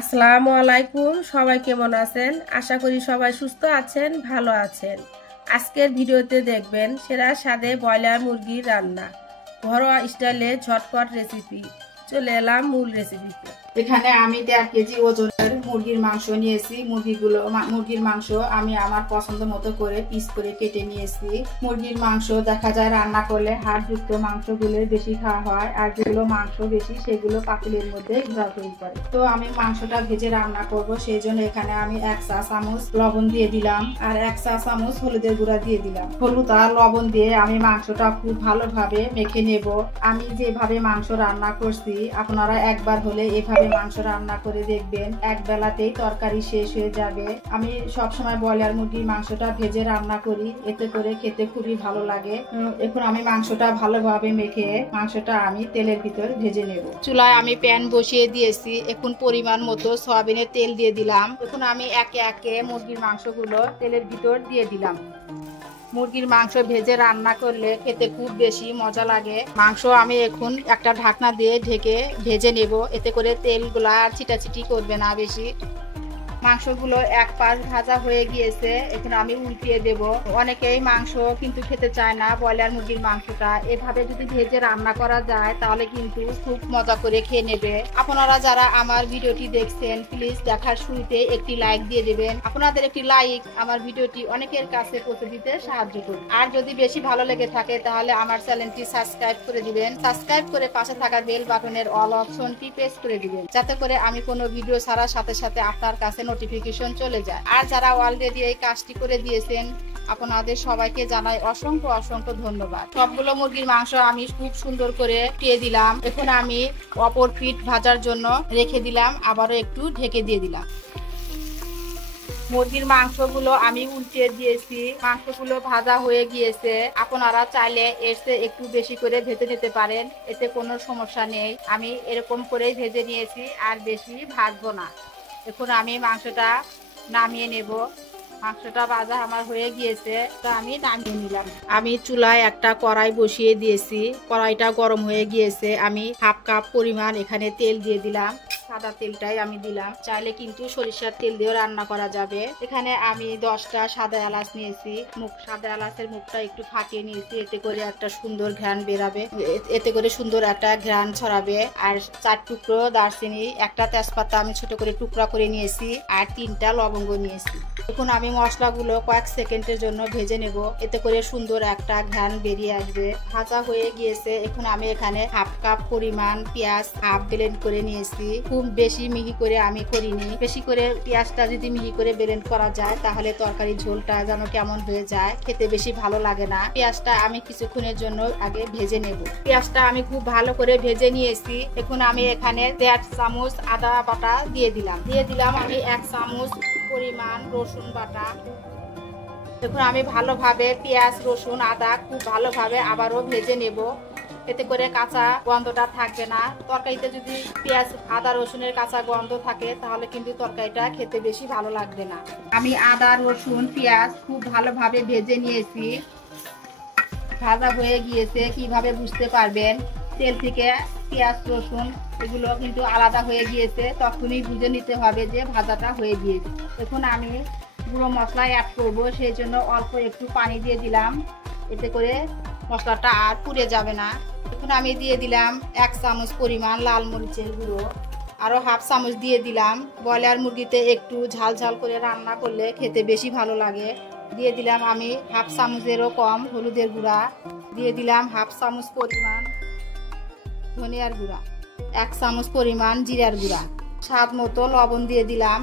আসসালামু আলাইকুম। সবাই কেমন আছেন? আশা করি সবাই সুস্থ আছেন, ভালো আছেন। আজকের ভিডিওতে দেখবেন সেরা স্বাদে ব্রয়লার মুরগির রান্না, ঘরোয়া স্টাইলে ঝটপট রেসিপি। চলে এলাম মূল রেসিপিতে। এখানে আমি 1.5 কেজি ওজনের মুরগির মাংস নিয়েছি। মুরগির মাংস আমি আমার পছন্দ মতো করে পিস করে কেটে নিয়েছি। মুরগির মাংস দেখা যায় রান্না করলে হাড়যুক্ত মাংসগুলো বেশি খাওয়া হয়, আর যেগুলো মাংস বেশি সেগুলো পাতিলের মধ্যে ঘোরাঘুরি করে। তো আমি মাংসটা ভেজে রান্না করব, সেই জন্য এখানে আমি 1 চা চামচ লবণ দিয়ে দিলাম আর 1 চা চামচ হলুদের গুঁড়া দিয়ে দিলাম। হলুদ আর লবণ দিয়ে আমি মাংসটা খুব ভালোভাবে মেখে নেব। আমি যেভাবে মাংস রান্না করছি আপনারা একবার হলে এভাবে মাংস রান্না করে দেখবেন, এক বেলাতেই তরকারি শেষ হয়ে যাবে। আমি সবসময় ব্রয়লার মুরগির মাংসটা ভেজে রান্না করি, এতে করে খেতে খুবই ভালো লাগে। এখন আমি মাংসটা ভালোভাবে মেখে মাংসটা আমি তেলের ভিতর ভেজে নেব। চুলায় আমি প্যান বসিয়ে দিয়েছি। এখন পরিমাণ মতো সয়াবিনের তেল দিয়ে দিলাম। এখন আমি একে একে মুরগির মাংসগুলো তেলের ভিতর দিয়ে দিলাম। মুরগির মাংস ভেজে রান্না করলে খেতে খুব বেশি মজা লাগে। মাংস আমি এখন একটা ঢাকনা দিয়ে ঢেকে ভেজে নেব, এতে করে তেলগুলা আর ছিটাছিটি করবে না বেশি। মাংসগুলো এক পাশ ভাজা হয়ে গিয়েছে, এখন আমি উল্টিয়ে দেব। অনেকেই মাংস কিন্তু খেতে চায় না ব্রয়লার মুরগির মাংসটা। এভাবে যদি ভেজে রান্না করা যায় তাহলে কিন্তু খুব মজা করে খেয়ে নেবে। আপনারা যারা আমার ভিডিওটি দেখছেন প্লিজ দেখার শুরুতে একটি লাইক দিয়ে দেবেন। আপনাদের একটি লাইক আমার ভিডিওটি অনেকের কাছে পৌঁছে দিতে সাহায্য করবে। আর যদি বেশি ভালো লেগে থাকে তাহলে আমার চ্যানেলটি সাবস্ক্রাইব করে দিবেন। সাবস্ক্রাইব করে পাশে থাকা বেল বাটনের অল অপশনটি প্রেস করে দিবেন, যাতে করে আমি কোনো ভিডিও ছাড়ার সাথে সাথে আপনার কাছে নোটিফিকেশন চলে যায়। আর যারা অলরেডি এই কাজটি করে দিয়েছেন আপনাদের সবাইকে জানাই অসংখ্য অসংখ্য ধন্যবাদ। সবগুলো মুরগির মাংস আমি খুব সুন্দর করে ফুটিয়ে দিলাম। এখন আমি অপর পিঠ ভাজার জন্য রেখে দিলাম, আবারও একটু ঢেকে দিয়ে দিলাম। মুরগির মাংসগুলো আমি উল্টে দিয়েছি, মাংসগুলো ভাজা হয়ে গিয়েছে। আপনারা চাইলে এর চেয়ে একটু বেশি করে ভেজে নিতে পারেন, এতে কোনো সমস্যা নেই। আমি এরকম করেই ভেজে নিয়েছি, আর বেশি ভাজবো না। এখন আমি মাংসটা নামিয়ে নেব। মাংসটা ভাজা আমার হয়ে গিয়েছে, তো আমি নামিয়ে নিলাম। আমি চুলায় একটা কড়াই বসিয়ে দিয়েছি, কড়াইটা গরম হয়ে গিয়েছে। আমি হাফ কাপ পরিমাণ এখানে তেল দিয়ে দিলাম। সাদা তেলটাই আমি দিলাম, চাইলে কিন্তু সরিষার তেল দিয়েও রান্না করা যাবে। এখানে আমি 10টা সাদা এলাচ নিয়েছি। সাদা এলাচের মুখটা একটু ফাটিয়ে নিয়েছি, এতে করে একটা সুন্দর ঘ্রাণ বেরাবে, এতে করে সুন্দর একটা ঘ্রাণ ছড়াবে। আর 4 টুকরো দারচিনি, একটা তেজপাতা আমি ছোট করে টুকরা করে নিয়েছি, আর 3টা লবঙ্গ নিয়েছি। এখন আমি মশলাগুলো কয়েক সেকেন্ডের জন্য ভেজে নেব, এতে করে সুন্দর একটা ঘ্রাণ বেরিয়ে আসবে। ভাজা হয়ে গিয়েছে। এখন আমি এখানে হাফ কাপ পরিমাণ পেঁয়াজ হাফ ব্লেন্ড করে নিয়েছি। খুব বেশি মিহি করে আমি করিনি। বেশি করে পেঁয়াজটা যদি মিহি করে ব্লেন্ড করা যায় তাহলে তরকারি ঝোলটা যেন কেমন হয়ে যায়, খেতে বেশি ভালো লাগে না। পেঁয়াজটা আমি কিছুক্ষণের জন্য আগে ভেজে নেব। পেঁয়াজটা আমি খুব ভালো করে ভেজে নিয়েছি। এখন আমি এখানে 1.5 চামচ আদা বাটা দিয়ে দিলাম আমি 1 চামচ পরিমাণ রসুন বাটা। দেখুন আমি ভালোভাবে পেঁয়াজ রসুন আদা খুব ভালোভাবে আবারও ভেজে নেব, এতে করে কাঁচা গন্ধটা থাকবে না। তরকারিতে যদি পেঁয়াজ আদা রসুনের কাঁচা গন্ধ থাকে তাহলে কিন্তু তরকারিটা খেতে বেশি ভালো লাগবে না। আমি আদা রসুন পেঁয়াজ খুব ভালোভাবে ভেজে নিয়েছি। ভাজা হয়ে গিয়েছে, কিভাবে বুঝতে পারবেন তেল থেকে পেঁয়াজ রসুন এগুলো কিন্তু আলাদা হয়ে গিয়েছে, তখনই বুঝে নিতে হবে যে ভাজাটা হয়ে গিয়েছে। এখন আমি গুঁড়ো মশলা অ্যাড করব, সেই জন্য অল্প একটু পানি দিয়ে দিলাম, এতে করে মশলাটা আর পুড়ে যাবে না। এখন আমি দিয়ে দিলাম 1 চামচ পরিমাণ লাল মরিচের গুঁড়ো, আরও হাফ চামচ দিয়ে দিলাম। ব্রয়লার মুরগিতে একটু ঝাল ঝাল করে রান্না করলে খেতে বেশি ভালো লাগে। দিয়ে দিলাম আমি হাফ চামচেরও কম হলুদের গুঁড়া, দিয়ে দিলাম হাফ চামচ পরিমাণ ধনিয়ার গুঁড়া, 1 চামচ পরিমাণ জিরার গুঁড়া, স্বাদ মতো লবণ দিয়ে দিলাম।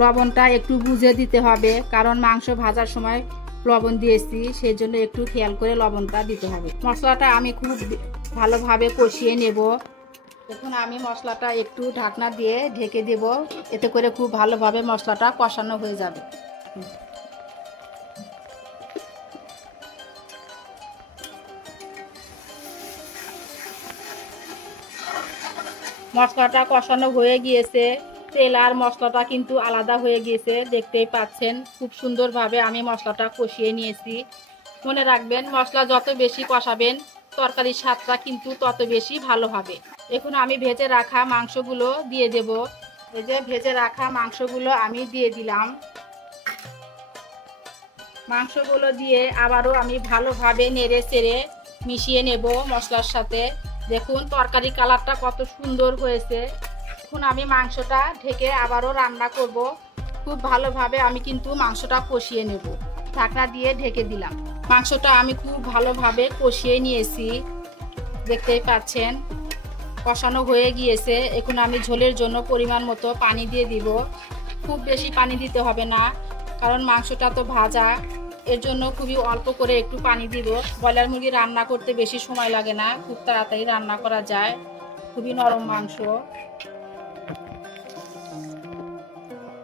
লবণটা একটু বুঝে দিতে হবে, কারণ মাংস ভাজার সময় লবণ দিয়েছি, সেই জন্য একটু খেয়াল করে লবণটা দিতে হবে। মশলাটা আমি খুব ভালোভাবে কষিয়ে নেব। এখন আমি মশলাটা একটু ঢাকনা দিয়ে ঢেকে দেব, এতে করে খুব ভালোভাবে মশলাটা কষানো হয়ে যাবে। মশলাটা কষানো হয়ে গিয়েছে, তেল আর মশলাটা কিন্তু আলাদা হয়ে গিয়েছে, দেখতেই পাচ্ছেন। খুব সুন্দরভাবে আমি মশলাটা কষিয়ে নিয়েছি। মনে রাখবেন মশলা যত বেশি কষাবেন তরকারির স্বাদটা কিন্তু তত বেশি ভালো হবে। এখন আমি ভেজে রাখা মাংসগুলো দিয়ে দেব। এই যে ভেজে রাখা মাংসগুলো আমি দিয়ে দিলাম। মাংসগুলো দিয়ে আবারও আমি ভালোভাবে নেড়ে চেড়ে মিশিয়ে নেব মশলার সাথে। দেখুন তরকারি কালারটা কত সুন্দর হয়েছে। এখন আমি মাংসটা ঢেকে আবারও রান্না করব। খুব ভালোভাবে আমি কিন্তু মাংসটা কষিয়ে নেব। ঢাকনা দিয়ে ঢেকে দিলাম। মাংসটা আমি খুব ভালোভাবে কষিয়ে নিয়েছি, দেখতেই পাচ্ছেন কষানো হয়ে গিয়েছে। এখন আমি ঝোলের জন্য পরিমাণ মতো পানি দিয়ে দিব। খুব বেশি পানি দিতে হবে না, কারণ মাংসটা তো ভাজা, এর জন্য খুবই অল্প করে একটু পানি দিব। ব্রয়লার মুরগি রান্না করতে বেশি সময় লাগে না, খুব তাড়াতাড়ি রান্না করা যায়, খুবই নরম মাংস।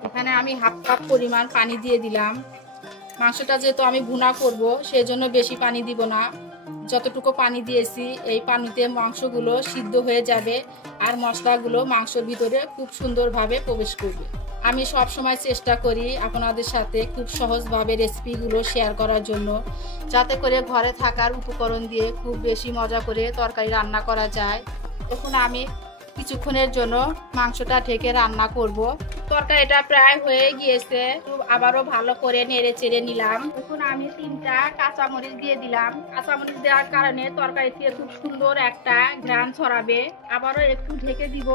এখানে আমি হাফ কাপ পরিমাণ পানি দিয়ে দিলাম। মাংসটা যেহেতু আমি ভুনা করব, সেই জন্য বেশি পানি দিব না। যতটুকু পানি দিয়েছি এই পানিতে মাংসগুলো সিদ্ধ হয়ে যাবে আর মশলাগুলো মাংসের ভিতরে খুব সুন্দরভাবে প্রবেশ করবে। আমি সব সময় চেষ্টা করি আপনাদের সাথে খুব সহজভাবে রেসিপিগুলো শেয়ার করার জন্য, যাতে করে ঘরে থাকার উপকরণ দিয়ে খুব বেশি মজা করে তরকারি রান্না করা যায়। এখন আমি কিছুক্ষণের জন্য মাংসটা ঢেকে রান্না করব। তরকারিটা প্রায় হয়ে গিয়েছে, আবারও ভালো করে নেড়ে চেড়ে নিলাম। এখন আমি 3টা কাঁচামরিচ দিয়ে দিলাম। কাঁচামরিচ দেওয়ার কারণে তরকারি থেকে খুব সুন্দর একটা ঘ্রাণ ছড়াবে। আবারও একটু ঢেকে দিব।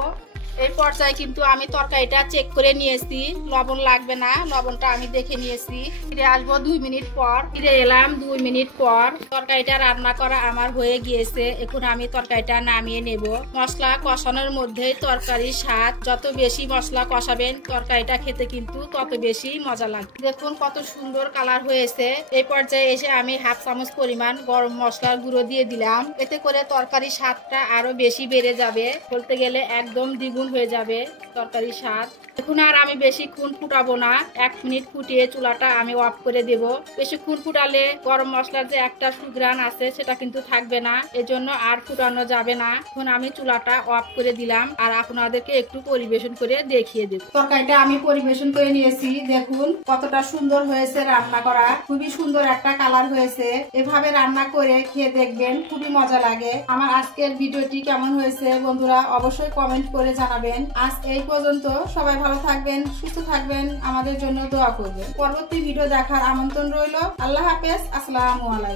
এই পর্যায়ে কিন্তু আমি তরকারিটা চেক করে নিয়েছি, লবণ লাগবে না, লবণটা আমি দেখে নিয়েছি। ফিরে আসবো 2 মিনিট পর। ফিরে এলাম 2 মিনিট পর। তরকারিটা রান্না করা আমার হয়ে গিয়েছে। এখন আমি তরকারিটা নামিয়ে নেব। মশলা কষানোর মধ্যেই তরকারির স্বাদ, যত বেশি মশলা কষাবেন তরকারিটা খেতে কিন্তু তত বেশি মজা লাগবে। দেখুন কত সুন্দর কালার হয়েছে। এই পর্যায়ে এসে আমি হাফ চামচ পরিমাণ গরম মশলার গুঁড়ো দিয়ে দিলাম। এতে করে তরকারির স্বাদটা আরো বেশি বেড়ে যাবে, বলতে গেলে একদম দ্বিগুণ হয়ে যাবে তরকারির স্বাদ। এখন আর আমি বেশিক্ষণ ফুটাবো না, 1 মিনিট ফুটিয়ে চুলাটা আমি অফ করে দেব। বেশিক্ষণ ফুটালে গরম মশলার যে একটা সুঘ্রাণ আছে সেটা কিন্তু থাকবে না, এজন্য আর ফুটানো যাবে না। এখন আমি চুলাটা অফ করে দিলাম আর আপনাদেরকে একটু পরিবেশন করে দেখিয়ে দেব। তরকারিটা আমি পরিবেশন করে নিয়েছি। দেখুন কতটা সুন্দর হয়েছে রান্না করা, খুবই সুন্দর একটা কালার হয়েছে। এভাবে রান্না করে খেয়ে দেখবেন, খুবই মজা লাগে। আমার আজকের ভিডিওটি কেমন হয়েছে বন্ধুরা অবশ্যই কমেন্ট করে জানাবেন। আজ এই পর্যন্ত। সবাই ভালো থাকবেন, সুস্থ থাকবেন, আমাদের জন্য দোয়া করবেন। পরবর্তী ভিডিও দেখার আমন্ত্রণ রইল। আল্লাহ হাফেজ, আসসালামু আলাইকুম।